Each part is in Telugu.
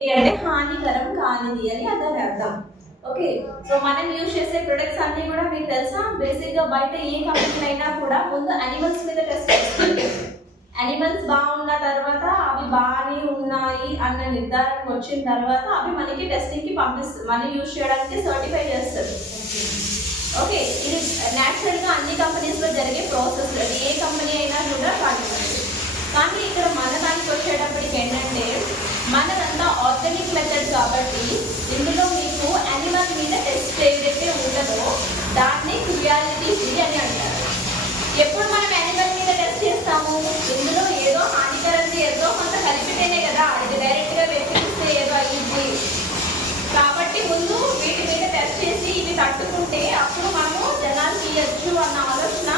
అంటే హానికరం కానిది అని దాని అర్థం. ఓకే సో మనం యూజ్ చేసే ప్రొడక్ట్స్ అన్ని కూడా మీకు తెలుసా? బేసిక్గా బయట ఏ కంపెనీ అయినా కూడా ముందు అనిమల్స్ మీద టెస్ట్ చేస్తుంది. అనిమల్స్ బాగున్న తర్వాత అవి బాగానే ఉన్నాయి అన్న నిర్ధారణ వచ్చిన తర్వాత అవి మనకి టెస్టింగ్కి పంపిస్తుంది మనం యూజ్ చేయడానికి సర్టిఫై చేస్తుంది. ఓకే ఇది న్యాచురల్గా అన్ని కంపెనీస్లో జరిగే ప్రాసెస్ ఏ కంపెనీ అయినా కూడా కానివ్వండి కానీ ఇక్కడ మన దానికి వచ్చేటప్పటికి ఏంటంటే మనదంతా ఆర్గానిక్ మెథడ్ కాబట్టి ఇందులో మీకు యానిమల్ మీద టెస్ట్ ఏదైతే ఉంటుందో దాన్ని క్రియాలిటీ ఫ్రీ అని అంటారు. ఎప్పుడు మనం యానిమల్ మీద టెస్ట్ చేస్తాము? ఇందులో ఏదో హానికరంగా ఏదో కొంత కలిపితేనే కదా అది డైరెక్ట్గా వ్యక్తిస్తే ఏదో అయ్యింది. కాబట్టి ముందు వీటి మీద టెస్ట్ చేసి ఇవి తట్టుకుంటే అప్పుడు మనము జనాలు తీయచ్చు అన్న ఆలోచన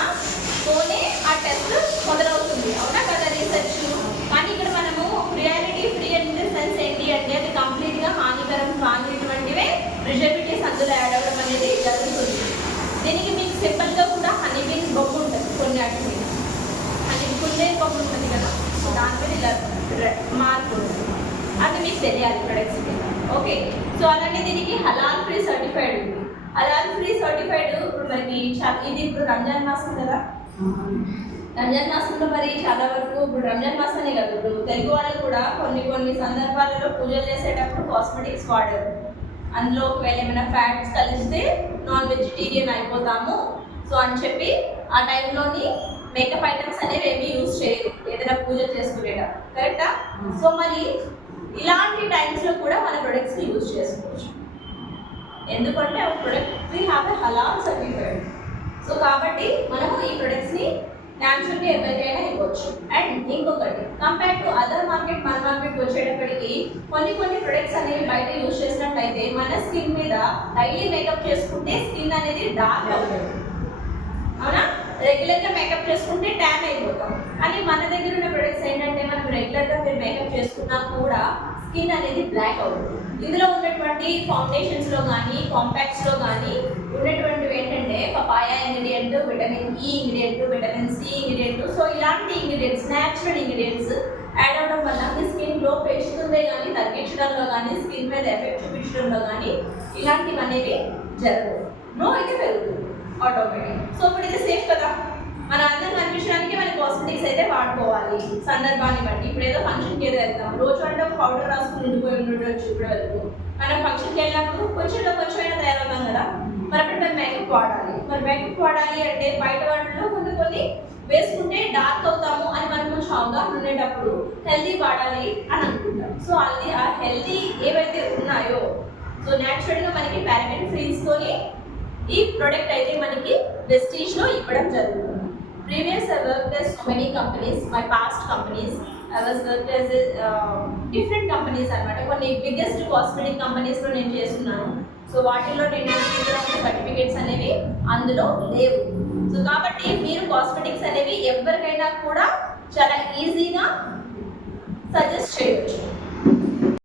పోనీ ఆ టెస్ట్ మొదలవుతుంది అవునా కదా రీసెర్చ్ కానీ ఇక్కడ మనము రియాలిటీ ఫ్రీ అంటే సెన్స్ ఏంటి అంటే అది కంప్లీట్గా హానికరం కానిటువంటివే ప్రిజర్వేటివ్స్ అందులో యాడ్ అవ్వడం అనేది జరుగుతుంది దీనికి మీకు సింపుల్గా కూడా హనీ బీన్ బొమ్మ ఉంటుంది కొన్ని వాటి మీద హనీ కుందే బొమ్మ ఉంటుంది కదా దాని మీద ఇలా మార్క్ అది మీకు తెలియాలి ప్రొడక్ట్స్ ఓకే సో అలానే దీనికి హలాల్ ఫ్రీ సర్టిఫైడ్ ఉంది. హలాల్ ఫ్రీ సర్టిఫైడ్ ఇప్పుడు మనకి ఇది ఇప్పుడు రంజాన్ మాసం కదా? రంజాన్ మాసంలో మరి చాలా వరకు ఇప్పుడు రంజాన్ మాసమే కదా. ఇప్పుడు తెలుగు వాళ్ళు కూడా కొన్ని కొన్ని సందర్భాలలో పూజలు చేసేటప్పుడు కాస్మెటిక్స్ వాడరు. అందులో ఒకవేళ ఏమైనా ఫ్యాట్స్ కలిస్తే నాన్ వెజిటేరియన్ అయిపోతాము. సో అని చెప్పి ఆ టైంలోని మేకప్ ఐటమ్స్ అనేవి ఏమీ యూజ్ చేయరు. ఏదైనా పూజ చేసుకునేటప్పుడు. కరెక్టా సో మరి ఇలాంటి టైమ్స్లో కూడా మన ప్రొడక్ట్స్ని యూజ్ చేసుకోవచ్చు. ఎందుకంటే ఆ product we have a halal certified so కాబట్టి మనము ఈ ప్రొడక్ట్స్ని న్యాచురల్గా ఎవరికైనా ఇవ్వచ్చు. అండ్ ఇంకొకటి కంపేర్ టు అదర్ మార్కెట్ మన మార్కెట్ వచ్చేటప్పటికి కొన్ని కొన్ని ప్రొడక్ట్స్ అనేవి బయట యూజ్ చేసినట్లయితే మన స్కిన్ మీద డైలీ మేకప్ చేసుకుంటే స్కిన్ అనేది డార్క్ అవుతుంది. రెగ్యులర్గా మేకప్ చేసుకుంటే ట్యాన్ అయిపోతాం. కానీ మన దగ్గర ఉన్న ప్రొడక్ట్స్ ఏంటంటే మనం రెగ్యులర్గా మీరు మేకప్ చేసుకున్నా కూడా స్కిన్ అనేది బ్లాక్ అవుతుంది. ఇందులో ఉన్నటువంటి ఫౌండేషన్స్లో కానీ కాంపాక్ట్స్లో కానీ ఉన్నటువంటివి ఏంటంటే papaya ingredient vitamin E ingredient vitamin C ingredient so ఇలాంటి ఇంగ్రీడియంట్స్ న్యాచురల్ ఇంగ్రీడియంట్స్ యాడ్ అవడం వల్ల మీ స్కిన్ గ్లో పెంచుతుందే కానీ తగ్గించడంలో కానీ స్కిన్ మీద ఎఫెక్ట్ చూపించడంలో కానీ ఇలాంటివి అనేవి జరగవు. గ్లో అయితే పెరుగుతుంది. ఆటోమేటిక్ సో ఇప్పుడు ఇది కదా? మన అందరం కనిపించడానికి మన కాస్మెటిక్స్ అయితే వాడుకోవాలి సందర్భాన్ని బట్టి. ఇప్పుడు ఏదో ఫంక్షన్కి ఏదో వెళ్తాం. రోజు అంటే పౌడర్ రాసుకుని ఉండిపోయి ఉండొచ్చు ఇప్పుడు వరకు. మనం ఫంక్షన్కి వెళ్ళినప్పుడు కొంచెంలో అయినా తయారవుతాం కదా? మరి అప్పుడు మనం మేకప్ వాడాలి. మరి మేకప్ వాడాలి అంటే బయట వాటిలో కొన్ని కొన్ని వేసుకుంటే డార్క్ అవుతాము అని మనం కొంచెం అవగాహన ఉండేటప్పుడు హెల్దీ వాడాలి అని అనుకుంటాం. సో అది ఆ హెల్దీ ఏవైతే ఉన్నాయో సో న్యాచురల్గా మనకి పారాబెన్ ఫ్రీస్తోని ఈ ప్రొడక్ట్ అయితే మనకి వెస్టీజ్లో ఇవ్వడం జరుగుతుంది. Previous I work as many companies my past companies I was work as different companies అన్నమాట. కొన్ని బిగ్గెస్ట్ కాస్మెటిక్ కంపెనీస్లో నేను చేస్తున్నాను. సో వాటిల్లో నేను సర్టిఫికేట్స్ అనేవి అందులో లేవు. సో కాబట్టి మీరు కాస్మెటిక్స్ అనేవి ఎవరికైనా కూడా చాలా ఈజీగా సజెస్ట్ చేయవచ్చు